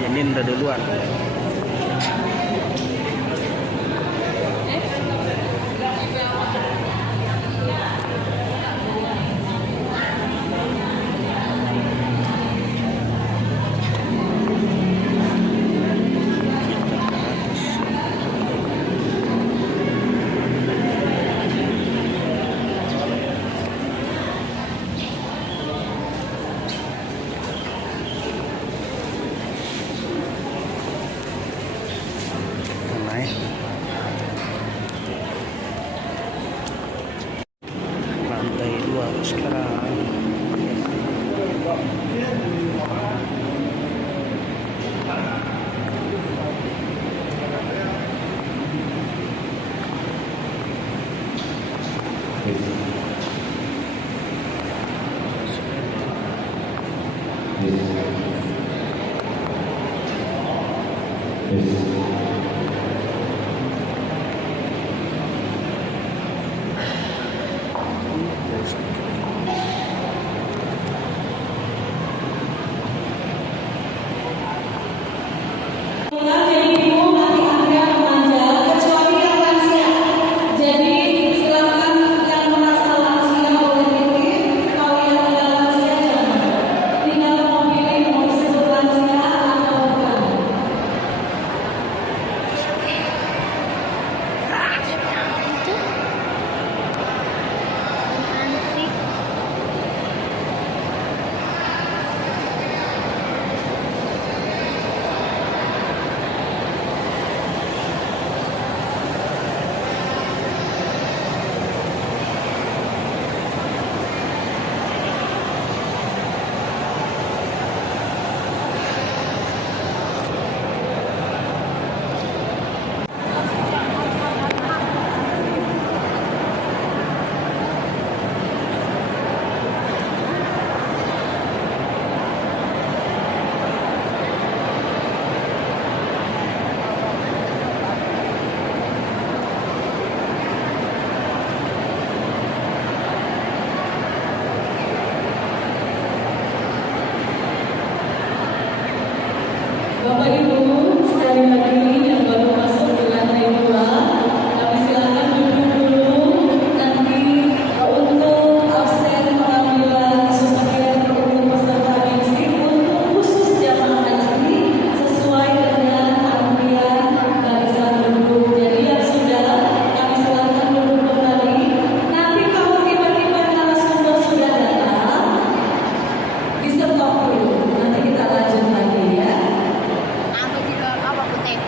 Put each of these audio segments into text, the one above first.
Si Nin udah duluan. Lantai 2 sekarang. Bapak Ibu, sekali lagi yang baru masuk di lantai 2, kami silakan duduk dulu. Nanti untuk absen pengambilan surat untuk peserta misi untuk khusus jamaah haji sesuai dengan antrian barisan duduk. Jadi yang sudah kami silakan duduk kembali. Nanti kalau tiba-tiba narasumber sudah datang, di stop dulu. Nanti kita lanjut lagi ya. Apa putih?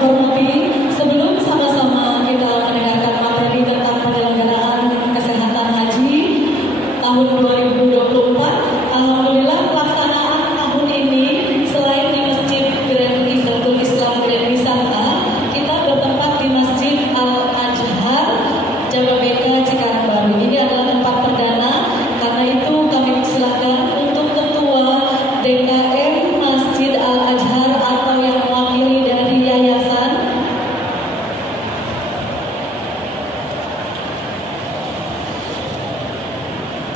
hormati, sebelum sama-sama kita mendengarkan materi tentang penyelenggaraan kesehatan haji tahun 2024, alhamdulillah pelaksanaan tahun ini selain di Masjid Grand Isatul Islam Grand Wisata, kita bertempat di Masjid Al-Azhar Jababeka Cikarang Baru. Ini adalah tempat perdana, karena itu kami persilakan untuk Ketua DKM Masjid Al-Azhar atau yang mewakili dari yayasan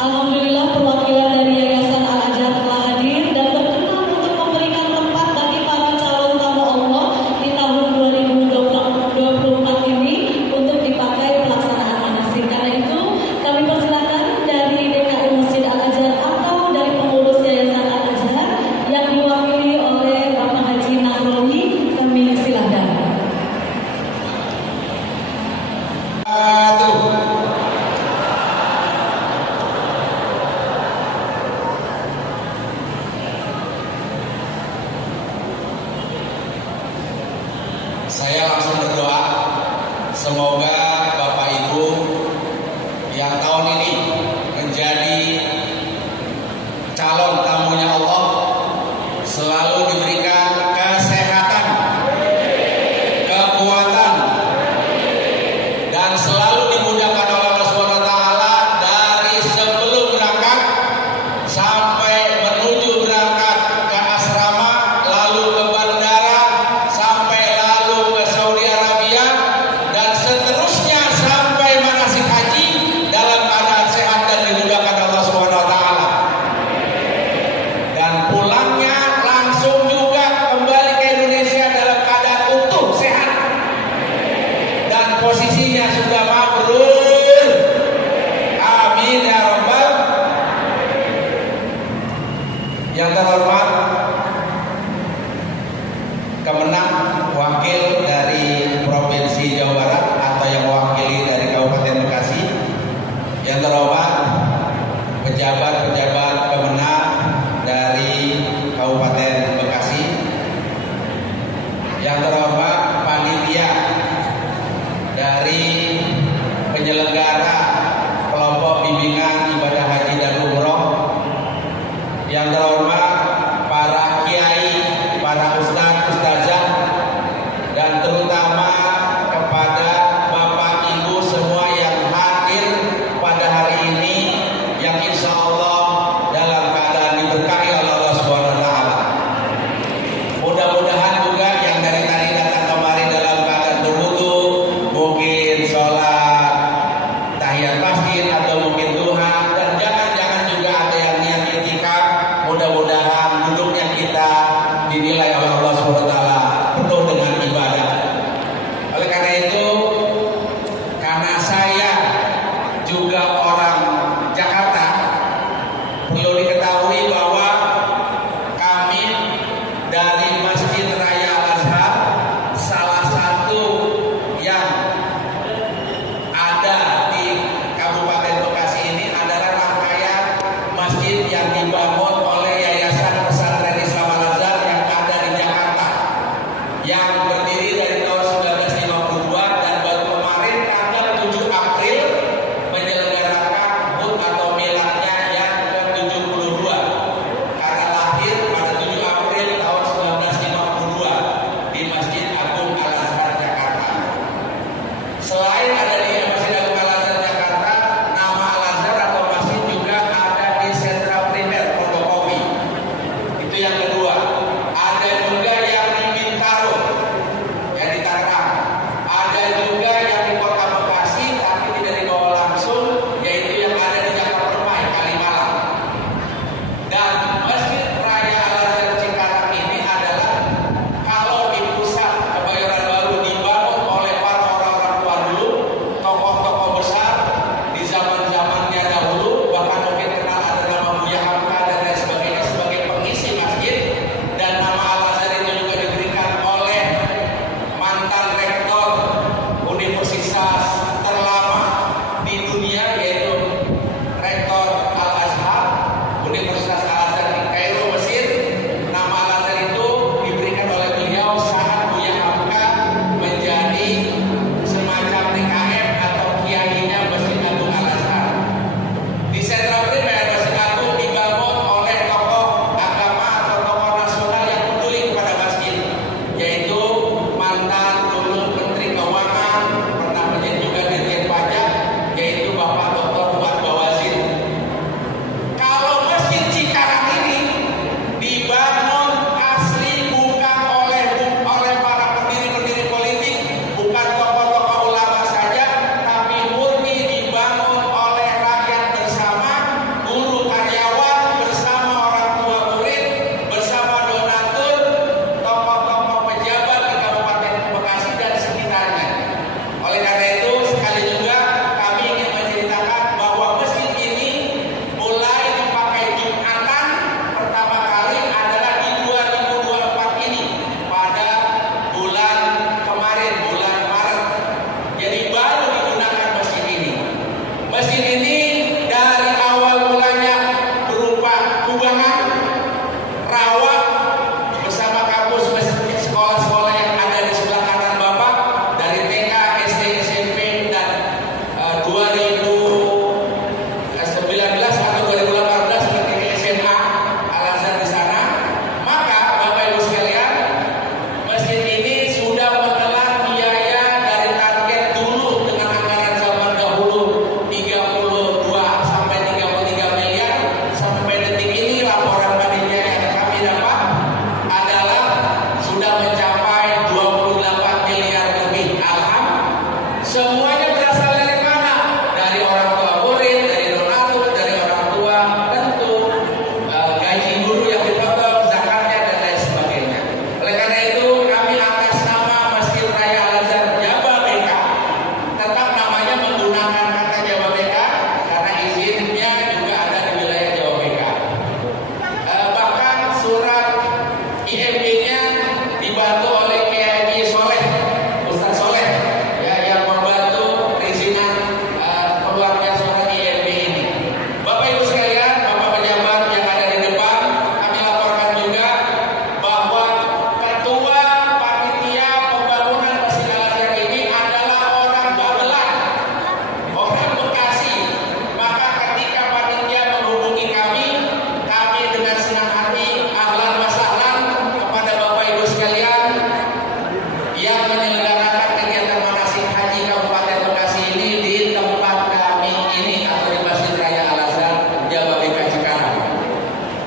alhamdulillah perwakilan dari Yayasan Al-Azhar telah hadir dan berkenan untuk memberikan tempat bagi para calon tamu Allah di tahun 2024 ini untuk dipakai pelaksanaan manasik. Karena itu kami persilakan dari DKM Masjid Al-Azhar atau dari pengurus Yayasan Al-Azhar yang diwakili oleh Bapak Haji Nahrawi, kami silakan. Saya langsung berdoa, semoga Bapak Ibu yang tahun ini menjadi calon tamunya Allah selalu diberikan kesehatan, kekuatan, dan selalu dimudahkan oleh Allah SWT dari sebelum berangkat sampai menuju berangkat ke asrama, lalu ke bandara, sampai lalu ke Saudi Arabia, dan seterusnya sampai manasik haji dalam keadaan sehat dan dimudahkan Allah SWT. Dan pulangnya langsung juga kembali ke Indonesia dalam keadaan utuh, sehat, dan posisinya sudah mabrur. Amin ya Rabbal. Yang terhormat Kemenang wakil dari Provinsi Jawa Barat atau yang mewakili dari Kabupaten Bekasi, yang terhormat pejabat-pejabat Kemenang dari Kabupaten Bekasi, yang terhormat panitia dari penyelenggara kelompok bimbingan ibadah haji dan umroh, yang terhormat para kiai, para ustadz, ustazah, dan terutama kepada Bapak Ibu semua yang hadir pada hari ini, yang insya Allah dalam keadaan diberkahi oleh Allah SWT. Mudah-mudahan juga yang dari tadi datang kemari dalam keadaan berwudu, mungkin sholat tahiyat masjid atau mungkin duha, dan jangan-jangan juga ada yang niat i'tikaf. Mudah-mudahan duduknya kita dinilai oleh Allah SWT penuh dengan ibadah. Oleh karena itu, karena saya juga orang Jakarta, perlu diketahui bahwa kami dari Masjid Raya Al-Azhar, salah satu yang ada di Kabupaten Bekasi ini adalah rangkaian masjid yang dibangun oleh Yayasan Pesantren Islam Al-Azhar yang ada di Jakarta, yang berdiri dari tahun 1952 dan baru kemarin tanggal 7 April menyelenggarakan HUT atau miladnya yang ke-72, karena lahir pada 7 April tahun 1952 di Masjid Agung Al-Azhar Jakarta. Selain ada di Masjid Agung Al-Azhar Jakarta, nama Al-Azhar atau masjid juga ada di Sentra Primer Pondok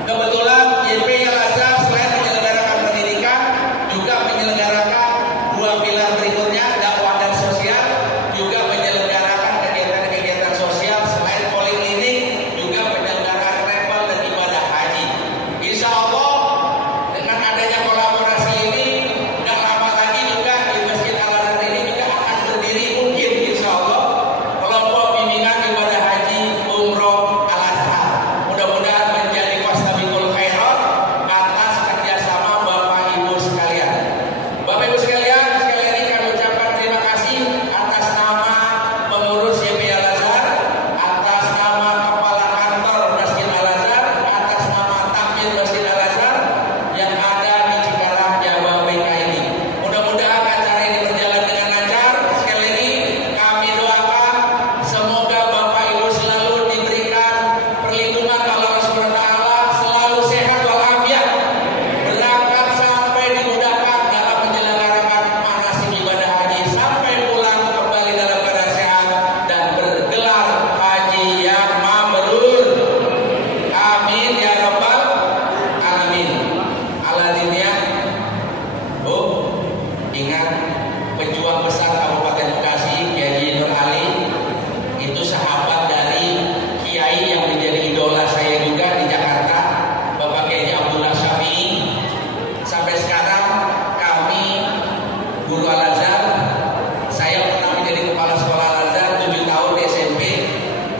Kebetulan YP Al-Azhar selain menyelenggarakan pendidikan juga menyelenggarakan dua pilar berikutnya, dakwah dan sosial, juga menyelenggarakan kegiatan-kegiatan sosial selain poliklinik, juga penyelenggaraan travel dan ibadah haji. Insya Allah dengan adanya kolaborasi ini, tidak lama lagi juga di Masjid Al-Azhar ini juga akan berdiri mungkin insya Allah kelompok bimbingan ibadah haji umroh Al-Azhar. Mudah-mudahan menjadi fastabiqul khairat atas kerjasama Bapak Ibu sekalian. Bapak Ibu sekalian, sekali lagi kami ucapkan terima kasih atas nama pengurus YP Al-Azhar, atas nama kepala kantor Masjid Al-Azhar, atas nama takmir Masjid Al-Azhar yang ada di Cikarang, Jababeka ini. Mudah-mudahan acara ini berjalan dengan lancar. Sekali lagi kami doakan semoga Bapak Ibu selalu diberikan perlindungan Allah Subhanahu wa taala, selalu sehat walafiat, berangkat sampai dimudahkan dalam menyelenggarakan manasik ibadah haji, sampai pulang kembali dalam keadaan sehat dan bergelar haji yang mabrur. Amin ya rabbal alamin. Aladiniya. Bu, ingat pejuang besar Kabupaten Bekasi, Kiai Nur Ali, itu sahabat dari Kiai yang menjadi idola saya juga di Jakarta, Bapak Kiai Abdullah Syafi'i. Sampai sekarang kami guru Al-Azhar, saya pernah menjadi kepala sekolah Al-Azhar 7 tahun di SMP,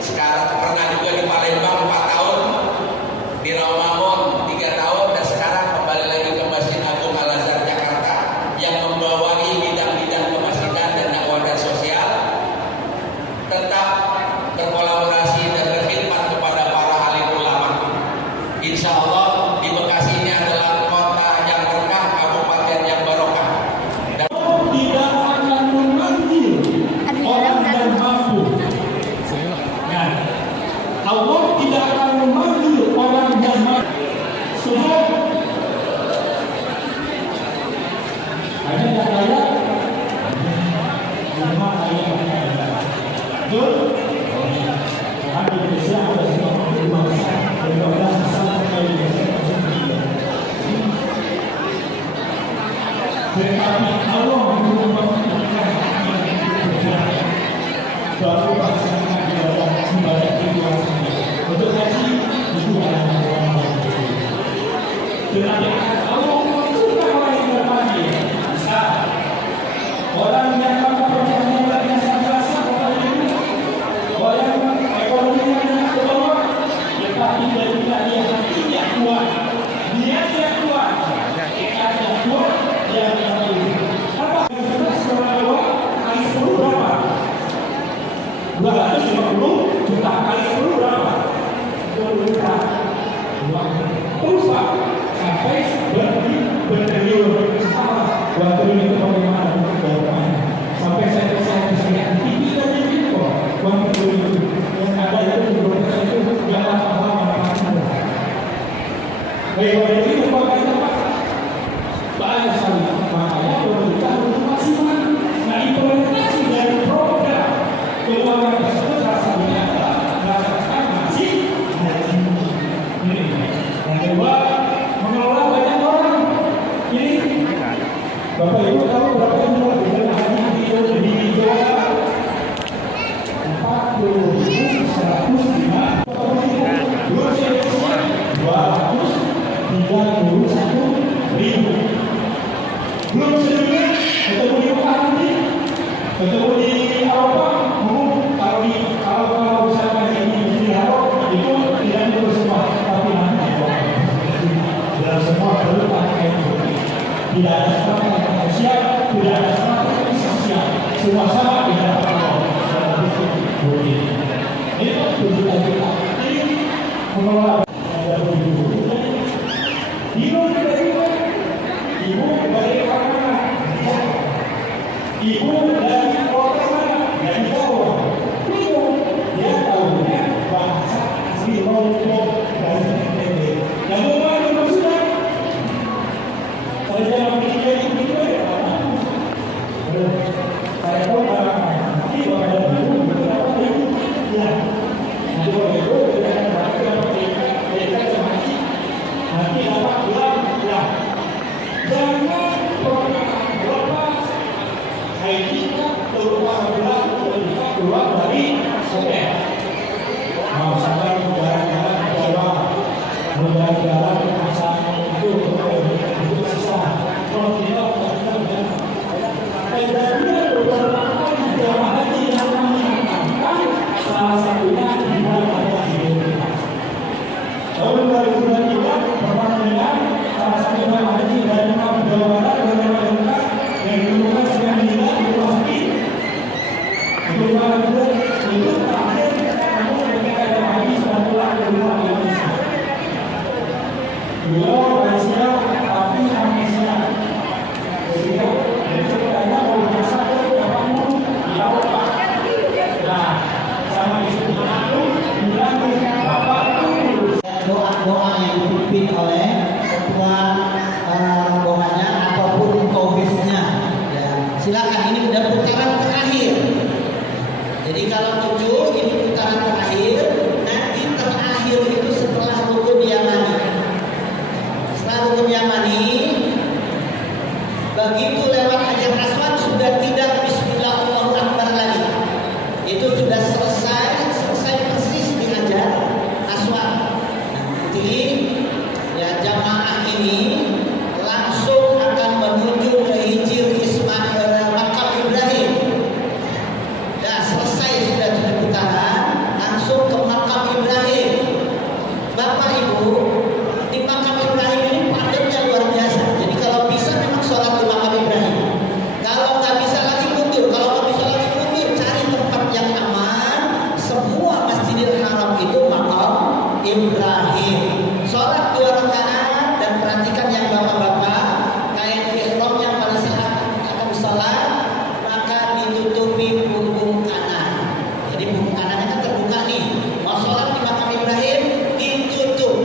sekarang pernah juga di Palembang 4 tahun, di Rawamangun 3 tahun, dan sekarang kembali lagi ke Masjid Agung Al-Azhar Jakarta yang membawahi bidang-bidang kemasjidan dan dakwah dan sosial, tetap berkolaborasi dan berkhidmat kepada para alim ulama. Insya Allah di Bekasi ini adalah kota yang berkah, kabupaten yang barokah. Dan tidak akan memanggil orang yang mampu. Nah, Allah tidak akan memanggil orang yang mampu. Sebab ada yang kaya, lima kaya. Betul? Ada di Indonesia ada semua lima besar, 15 besar kaya di Indonesia. Tetapi Allah merupakan baru pasangan dalam ibadah ibadah untuk haji itu adalah orang yang tetapi Allah memerlukan orang yang berhaji. Bisa orang yang mampu perjalanan luar biasa biasa orang yang ekonominya ke bawah, tetapi ketika dia hatinya kuat, niatnya kuat, tekadnya kuat, dia akan apa? 11 orang kali 10 berapa? 250 juta kali 10 berapa? 20 juta. Terus Pak, sampai bertriliun. Waktu itu bagaimana? Sampai saya lihat TV dan TV kok. Waktu itu yang ada itu itu yang apa-apa. Baik, itu pakai tempat banyak sekali. Makanya pemerintah untuk maksimal. Nah, implementasi dari program keuangan tersebut rasanya adalah berdasarkan masih haji. Ini yang kedua, mengelola banyak orang. Ini Bapak Ibu tahu berapa jumlah biaya haji di Jawa? 40.105. 231.000. Belum sebelumnya ketemu di Mekah, ketemu di Eropa, kalau misalkan ini di Eropa itu tidak perlu semua, tapi nanti tidak semua perlu pakai tidak ada strategi sosial, tidak ada strategi sosial, semua sama tidak apa-apa. Itu tujuan kita. Ini mengelola Ibu dari kota mana? Dari Jawa. Dia tahunya bahasa asli Lombok dan NTB. Yang mana sudah? Saya jadi itu ya. Saya tahu Oke. Mau sabar jalan-jalan ke bawah, berjalan-jalan ke pasang itu untuk sisa. Kalau kita beberapa jamaah haji yang menyampaikan salah satunya di dalam ayat ini. Lalu dari bulan juga perpanjangan salah satu jamaah haji dari Jawa Barat yang ditemukan dengan meninggal di rumah sakit. Itu terakhir namun ketika jamaah haji sudah pulang ke rumah Indonesia. Beliau berhasil tapi amnesia. Ketika ceritanya mau masak kamu dilaut Pak. Nah, sama istri aku bilang Bapak doa-doa yang dipimpin oleh ketua rombongannya apapun COVID-nya. Ya, silakan ini udah putaran terakhir. Jadi kalau 7 ini putaran terakhir, nanti terakhir itu setelah rukun yamani. Setelah rukun yamani, begitu lewat Hajar Aswad sudah tidak Bismillah Allahu Akbar lagi. Itu sudah selesai persis di Hajar Aswad. Nanti ya jamaah ini langsung akan menuju ke Hijir Ismail Makam Ibrahim. Nah, selesai sudah 7 putaran, langsung ke Makam Ibrahim. Bapak Ibu, di Makam Ibrahim ini padatnya luar biasa. Jadi kalau bisa memang sholat di Makam Ibrahim. Kalau nggak bisa lagi mundur, cari tempat yang aman. Semua Masjidil Haram itu Makam Ibrahim. Sholat 2 rakaat dan perhatikan yang bapak-bapak, kain ihram yang pada saat akan sholat maka ditutupi punggung kanan. Jadi punggung kanannya kan terbuka nih. Mau sholat di Makam Ibrahim ditutup.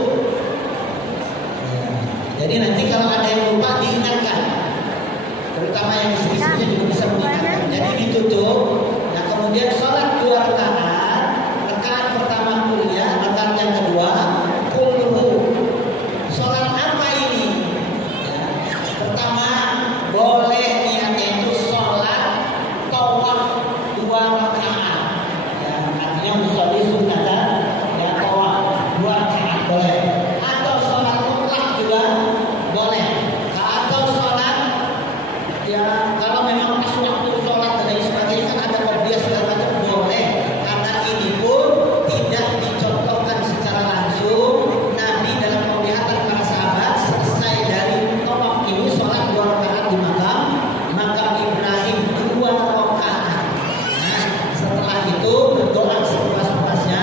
Jadi nanti kalau ada yang lupa diingatkan, terutama yang istri-istrinya juga bisa mengingatkan. Jadi ditutup. Nah kemudian sholat 2 rakaat. Rakaat pertama kuliah, rakaat yang kedua kulhu. Sholat apa ini? Ya, pertama boleh niatnya itu sholat tawaf 2 rakaat. Ya, artinya musolli sunatan ya tawaf 2 rakaat boleh. Atau sholat mutlak juga boleh. Atau sholat ya kalau memang pas waktu sholat dan lain sebagainya kan ada kopiah segala macam boleh. Karena ini pun tidak dicontohkan secara langsung. Nabi dalam penglihatan para sahabat selesai dari tawaf ini sholat 2 rakaat di makam Ibrahim 2 rakaat. Nah, setelah itu berdoa sepuas-puasnya,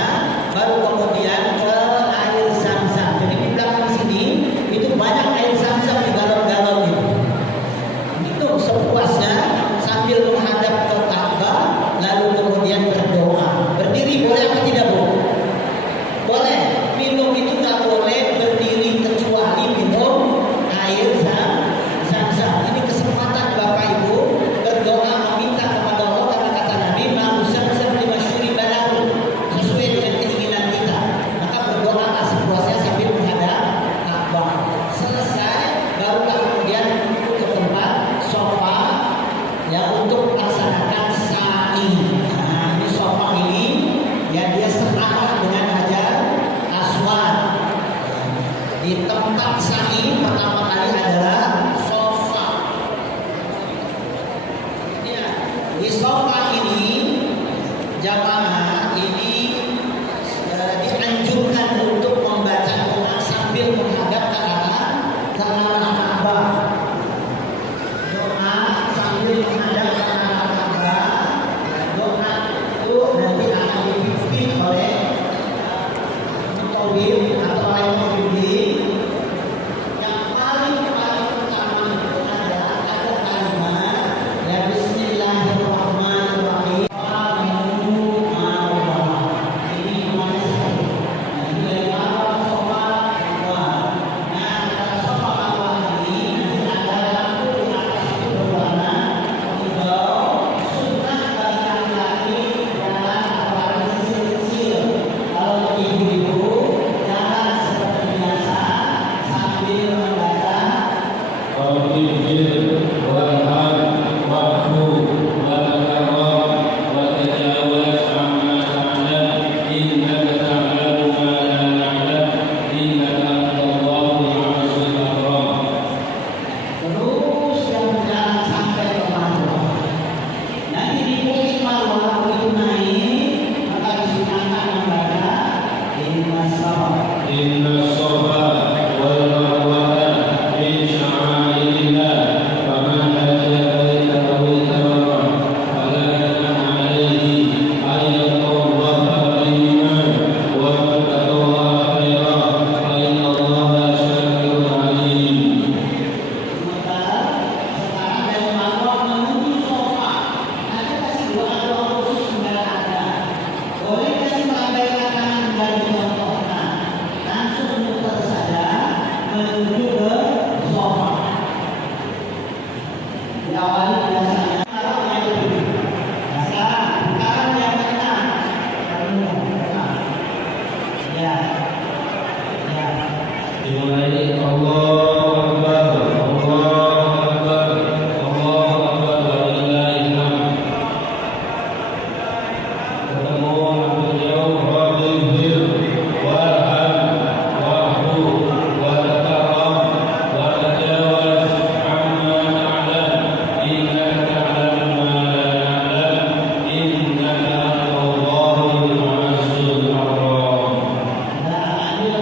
baru kemudian ke air Zam-Zam. Jadi di belakang sini itu banyak air Zam-Zam di galon-galon itu. Itu sepuasnya sambil menghadap ke Ka'bah, lalu kemudian berdoa. Berdiri boleh atau tidak boleh? Boleh. Minum itu nggak boleh berdiri kecuali minum air Zam-Zam. Ini kesempatan Bapak Ibu berdoa meminta kepada Allah karena kata Nabi mau Zam-Zam dimasyuri balahu, sesuai dengan keinginan kita. Maka berdoalah sepuasnya sambil menghadap Ka'bah. Selesai barulah kemudian menuju ke tempat sofa ya untuk melaksanakan sa'i. Nah, ini sofa ini ya dia searah dengan Hajar Aswad. Di tempat sa'i pertama kali adalah sofa. Ya, di sofa ini jamaah ini dianjurkan untuk membaca doa sambil menghadap ke arah Ka'bah. Doa sambil menghadap ke arah Ka'bah. Doa itu nanti akan dipimpin oleh mutawif atau oleh mufiddin. Yang paling pertama itu adalah ada kalimat ya Bismillahirrahmanirrahim. Ini mana sih? Ini dari awal sofa. Nah, sofa Nah, ini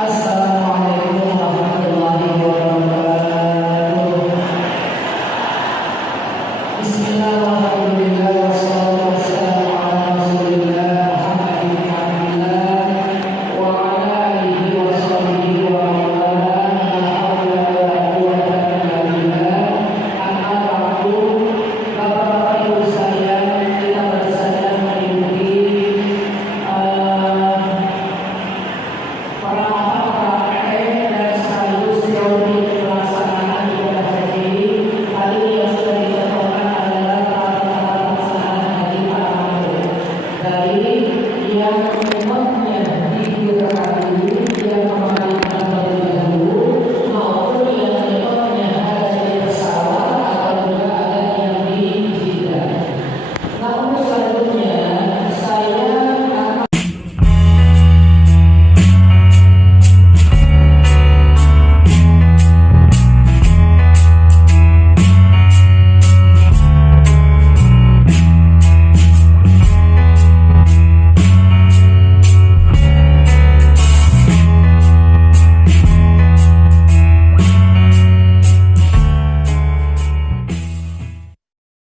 Assalamualaikum warahmatullahi wabarakatuh. Bismillahirrahmanirrahim. Wassalatu wassalamu ala Rasulillah Muhammadin bin Abdillah wa ala alihi wa sahbihi wa man wala. La haula wa la quwwata illa billah. Amma ba'du. Bapak-bapak Ibu sekalian, kita baru saja mengikuti perayaan